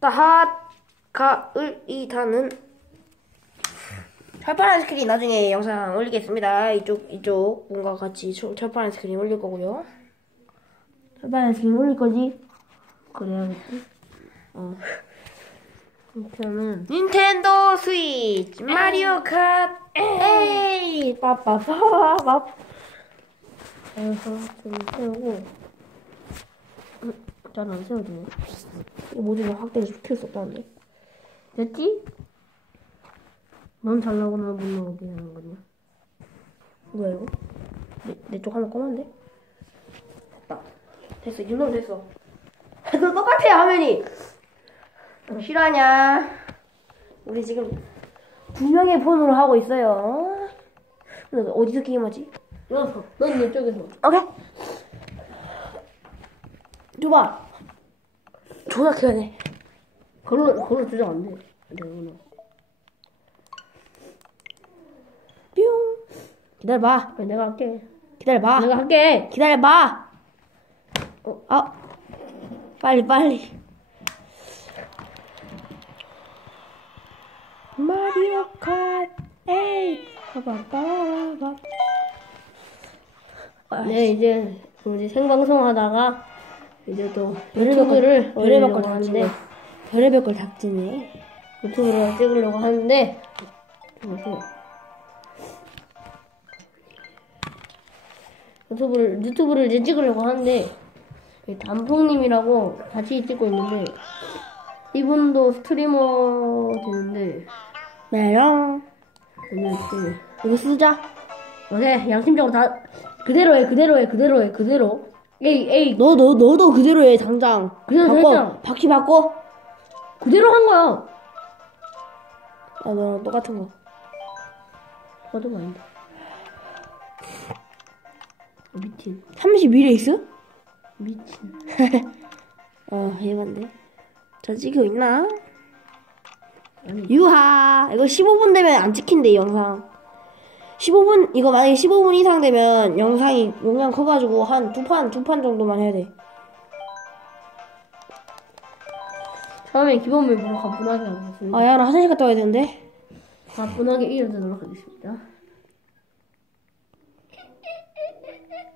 따핫 가을 이다는 철판 아이스크림 나중에 영상 올리겠습니다. 이쪽 이쪽 뭔가 같이 철- 철판 아이스크림 올릴 거고요. 철판 아이스크림 올릴 거지? 그래야겠지. 어. 그러면 닌텐도 스위치 마리오 카트 에이 빠빠빠빠 그래서 좀 세우고 잘안 세워지네. 이거 모듈을 확대해서 키울 수 없다는데. 됐지? 넌잘 나오고 나못 나오게 하는 거냐? 뭐야 이거? 내 쪽 하나 검은데? 됐다. 됐어. 이 정도면 됐어. 너 똑같아 화면이. 실화냐? 우리 지금 두 명의 폰으로 하고 있어요. 너 어디서 게임하지? 여기서 넌 이쪽에서 오케이. 줘봐. 조작해야 돼. 그걸로 그걸로 조작 안 돼. 내가 뿅. 기다려봐. 내가 할게. 기다려봐. 내가 할게. 기다려봐. 어, 아. 빨리, 빨리. 마리오 카트, 에이. 빠바바바. 아, 네 이제 이제 생방송 하다가 이제 또 유튜브를 걸, 별의별 걸 하는데. 별의별 걸다 찍네. 유튜브를 찍으려고 하는데. 유튜브를 유튜브를 이제 찍으려고 하는데 이 단풍님이라고 같이 찍고 있는데 이분도 스트리머 되는데 또 이거 쓰자. 오케이 양심적으로 다 그대로 해 그대로 해 그대로 해 그대로 에이 에이 너, 너, 너도 그대로 해, 당장. 그대로 바꿔. 했잖아. 바퀴 바꿔. 그대로 한 거야 야, 너 똑같은 거. 그것도 아닌데 미친 32레이스? 미친 어, 해봤네. 저 찍히고 있나? 아니 유하. 이거 15분 되면 안 찍힌대, 이 영상. 15분, 이거 만약에 15분 이상 되면 영상이 용량 커가지고 한 두 판, 두 판 정도만 해야 돼. 처음에 기본 맵으로 가뿐하게 하겠습니다 아, 야, 나 화장실 갔다 와야 되는데. 가뿐하게 이어지도록 하겠습니다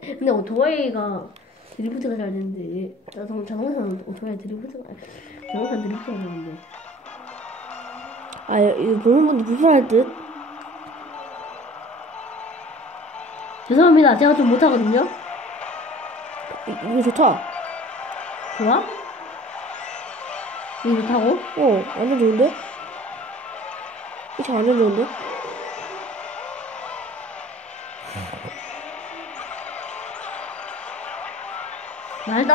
근데 오토바이가 드리프트가 잘 되는데 자동, 자동차는 오토바이 드리프트가 자동차 드리프트가 되는데 아, 이거 보는 분들 불편할 듯. 죄송합니다 제가 좀 못하거든요 이, 이거 좋다. 좋아? 이거 좋다고? 어, 완전 좋은데? 이차 완전 좋은데? 말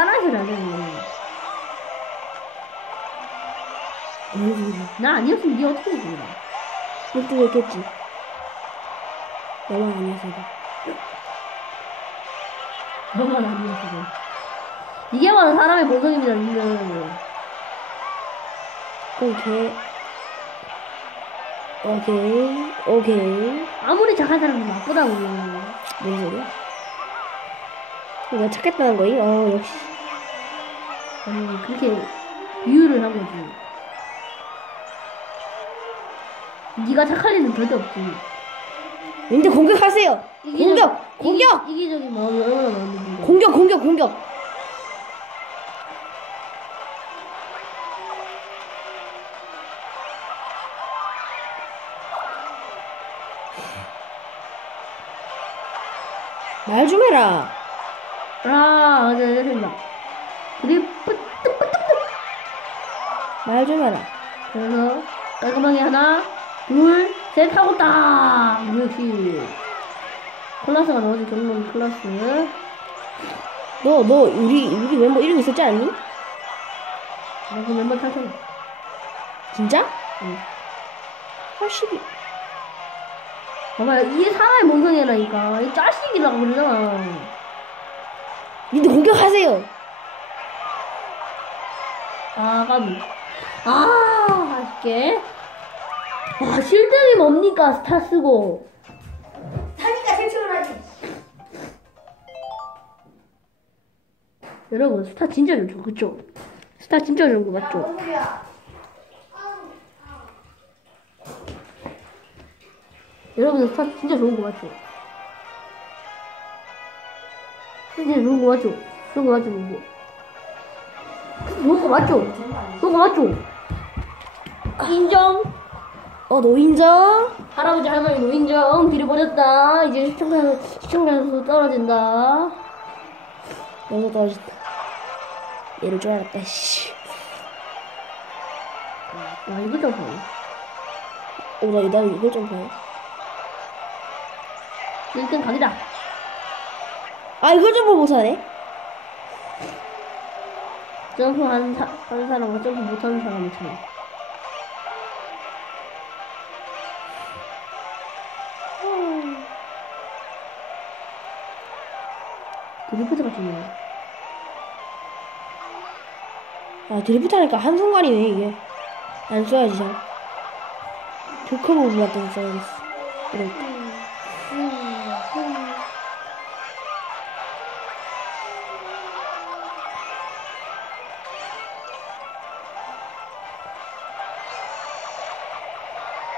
완전 좋은데? 나 아니었으면 니 어떻게 해 몰라 1등 했겠지. 너만 아니었어도. 너만 아니었어 이게 바로 사람의 본성입니다 니는 오케이. 오케이. 오케이. 아무리 착한 사람도 나쁘다고 뭔 소리야? 내가 찾겠다는 거임? 어, 역시. 아니 그렇게 비유를 한 거지 네가 착할 일은 절대 없지 근데 공격하세요! 이기적- 공격! 공격! 이기, 이기 적인 마음이 얼마나 많은데 공격, 공격, 공격! 말 좀 해라. 아 맞아 됐습니다 드리프트 말 좀 해라. 그래서 깔끔하게 하나 둘 딱 역시 클라스가 나오지 경론 클라스 너, 너, 우리, 우리 멤버 이름 있었지 않니? 나그 멤버 탈퇴 진짜? 응. 확실히. 봐봐 이게 사람의 본성이라니까 이 짜식이라고 그러잖아 니들 공격하세요. 아 까비 아 아쉽게 아, 실적이 뭡니까, 스타 쓰고. 사니까 실적을 하지. 여러분, 스타 진짜 좋죠, 그쵸? 스타 진짜 좋은 거 맞죠? 아, 여러분, 스타 진짜 좋은 거 맞죠? 진짜 좋은 거 맞죠? 좋은 거 맞죠, 이거? 좋은 거 맞죠? 좋은 거 맞죠? 인정! 어 노인정. 할아버지 할머니 노인정 뒤를 버렸다. 이제 시청자 시청자 수 떨어진다. 너무 떨어졌다. 얘를 줄 알았다. 씨. 와 이거 좀 보여. 오나 나 이거 좀 봐. 1등 각이다. 아 이거 좀 보고 사네. 점프 하는 사, 하는 사람과 점프 못하는 사람의 차이. 드리프트가 중요해. 아 드리프트 하니까 한순간이네 이게. 안 써야지 잘. 조커 부분밖에 써야겠어. 이렇게.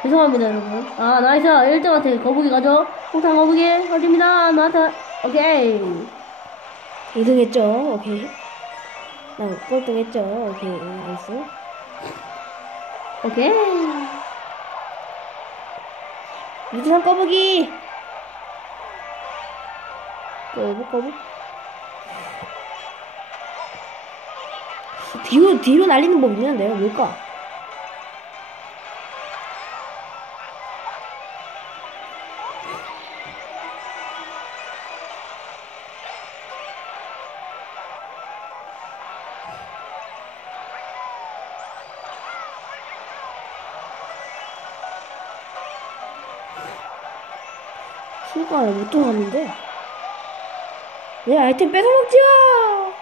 죄송합니다, 여러분. 아, 나이스. 1등한테 거북이 가죠. 폭탄 거북이 가집니다. 나한테. 오케이. 2등 했죠. 오케이. 나 꼴등 했죠. 오케이. 나이스. 오케이. 유두산 거북이. 거북 거북. 뒤로 뒤로 날리는 법 있는데요. 뭘까? 순간에 못 들어갔는데. 내 아이템 뺏어먹지 마!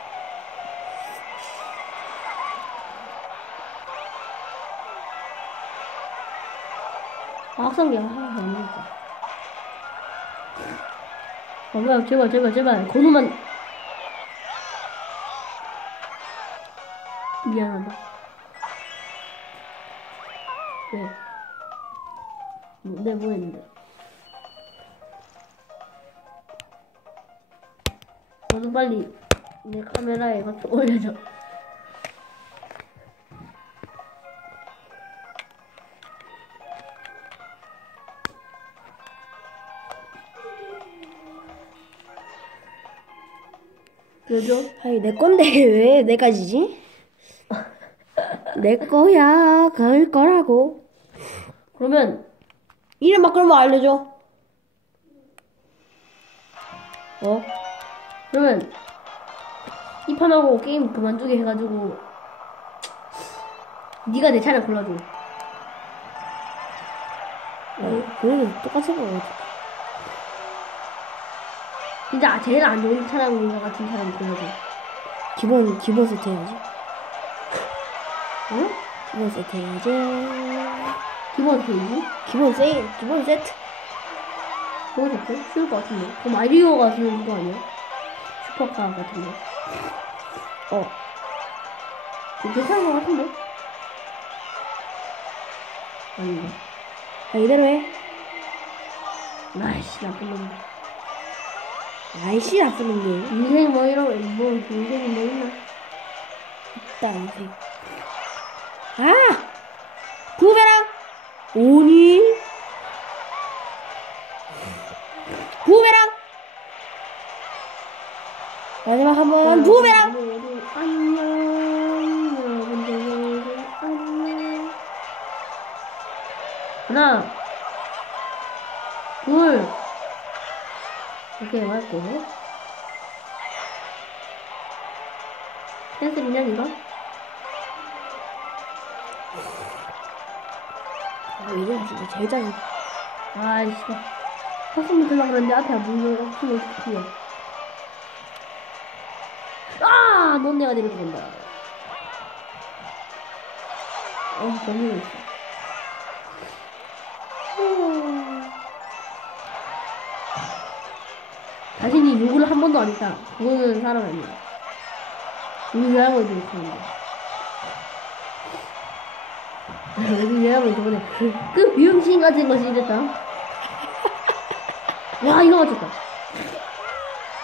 아, 학생기. 아, 안 되겠다. 아, 뭐야, 제발, 제발, 제발. 건우만. 미안하다. 네. 뭐, 네, 뭐 했는데. 빨리 내 카메라에 같이 올려줘. 그죠? 아니, 내 건데 왜 내가 지지? 내 거야. 그럴 거라고. 그러면 이름 바꾸는 거 알려줘. 이 판하고 게임 그만두게 해가지고 네가 내 차량 골라줘. 아니, 그래도 똑같은 거 같아. 진짜 제일 안 좋은 차량인 것 같은 사람 골라줘. 기본, 기본 세트 해야지. 어? 기본 세트 해야지. 기본 세이지? 기본 세일, 기본 세트. 기본 세트? 쉬울 것 같은데. 그럼 아이리오가 쓰는 거 아니야? 슈퍼카 같은 거. 어. 좀 괜찮은 것 같은데? 아닌가? 아, 이대로 해. 아이씨, 나쁜 놈. 아이씨, 나쁘는 게. 인생 뭐 이런, 뭐, 인생이 뭐 있나? 있다, 인생. 아! 부메랑! 오니? 부메랑! 마지막 한 번, 부메랑! 하나, 둘, 이렇게 맞고. 펜슬이냐, 이거? 아, 이거 진짜 제일 잘. 아이씨. 헛숨을 들려고 그랬는데 앞에 문을 헛숨을 어떻게 피해. 아! 넌 내가 내리고 간다. 어, 너무 있어. 자신이 욕을 한 번도 안 했다. 그거는 사람 아니야. 우리 외할머니 욕하는데. 우리 외할머니 저번에 그 비음신 같은 것이 이랬다. 야, 이거 맞췄다.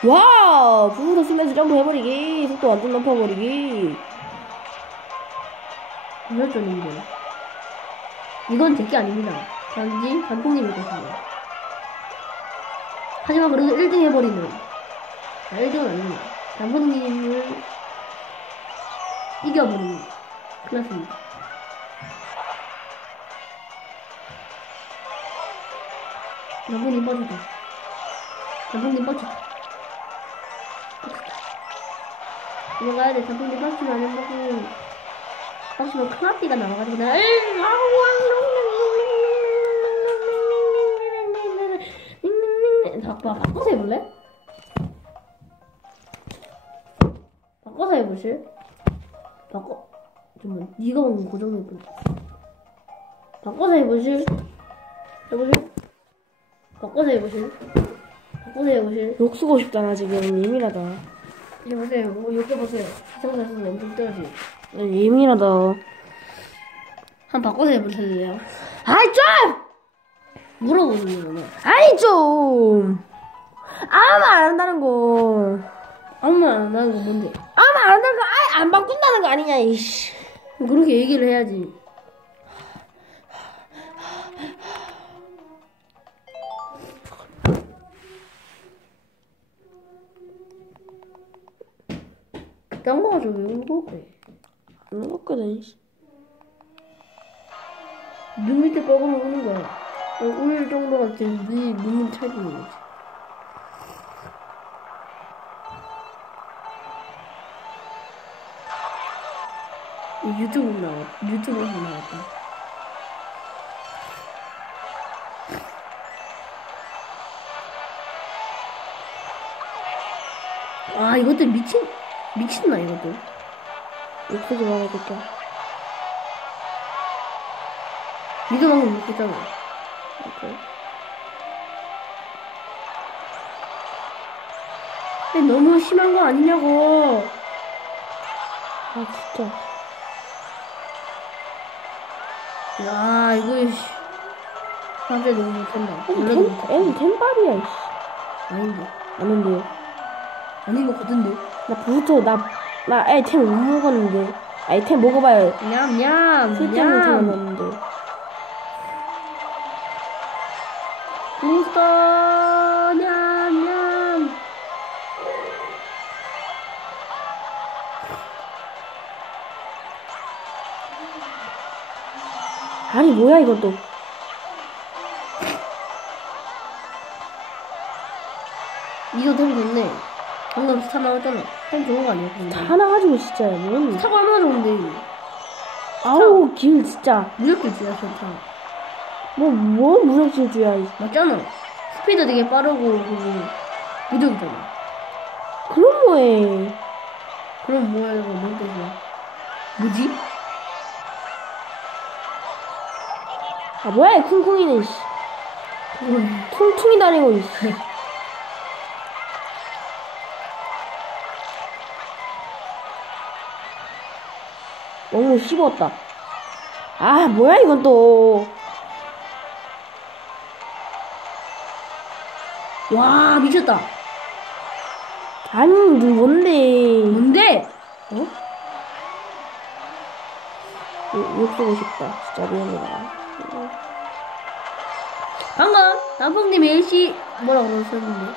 와! 부부도 쓰면서 점프 해버리기. 속도 완전 높아버리기. 몇 점인데? 이건 제게 아닙니다. 단지 단풍님의 것입니다. 하지만 그래도 1등 해버리는. 아, 1등은 아닙니다. 단풍님을 이겨버리는 클래스입니다. 빠졌다. 단풍님 빠졌다. 빠졌다. 도망가야 돼. 단풍님 빠지면 안 된다고. 빠지면 클라피가 나와가지고 내 가 바, 바꿔서 해볼래? 바꿔서 해보실? 바꿔 잠깐만 네가 오는 고정해볼 바꿔서 해보실? 해보실? 바꿔서 해보실? 바꿔서 해보실? 욕 쓰고 싶다, 나 지금. 예민하다. 해보세요 뭐 욕해보세요 시청자 수는 엄청 떨어지 나 예민하다. 한 바꿔서 해보실래요? 아이, 좀! 물어보는 거는 아이, 좀! 아무 말 안 한다는 거. 아무 말안 하는 거 뭔데? 아무 말 안 한다는 거, 아예 안 바꾼다는 거 아니냐, 이씨. 그렇게 얘기를 해야지. 딴거 가지고 왜 울고 그래? 안 씨. 눈 밑에 빨고면 우는 거야. 어, 울 정도가 지금 눈이 눈물 차지는 거지. 유튜브 나왔, 유튜브에서 나왔다. 아, 이것도 미친, 미친나, 이것도. 욕 쓰지 말아야겠다. 니도 방금 욕했잖아. 오케이. 너무 심한 거 아니냐고. 아, 진짜. 야, 이거, 씨. 사람들 너무 못한다. 원래도 텐, 못해. 애는 텐발이야, 씨. 아닌데. 아는데. 아닌 것 같은데. 나 부터, 나, 나 아예 템못 먹었는데. 아예 템 먹어봐야 냠냠, 템 냠. 먹었는데. 부스터, 아니, 뭐야, 이것도. 이거 템 좋네. 방금 스타 나왔잖아. 템 좋은 거 아니야? 근데? 다 나가지고, 진짜. 뭔. 스타가 얼마나 좋은데. 아우, 길, 진짜. 무조건 지야, 스타. 뭐, 뭐, 무력질주야, 이 맞잖아. 스피드 되게 빠르고, 그리고, 무적이잖아. 그럼 뭐해. 그럼 뭐야, 이거 뭔 뜻이야? 뭐지? 아, 뭐야, 이 쿵쿵이는, 씨. 퉁퉁이 다니고 있어. 너무 씹었다. 아, 뭐야, 이건 또. 와, 미쳤다. 아니, 너 뭔데. 뭔데? 어? 욕, 욕 쓰고 싶다. 진짜 미안하다. 방금 단풍님 일시 뭐라고 그러셨는데?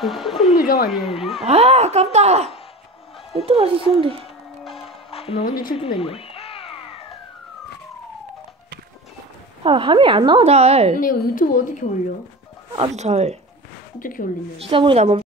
콩콩 요정 아니에요 여기? 아, 아깝다. 1등 할수 있었는데. 나 언제 7등 했냐? 아, 화면이 안 나와, 잘. 근데 이거 유튜브 어떻게 올려? 아주 잘. 어떻게 올리냐? 시사버리 나 멈.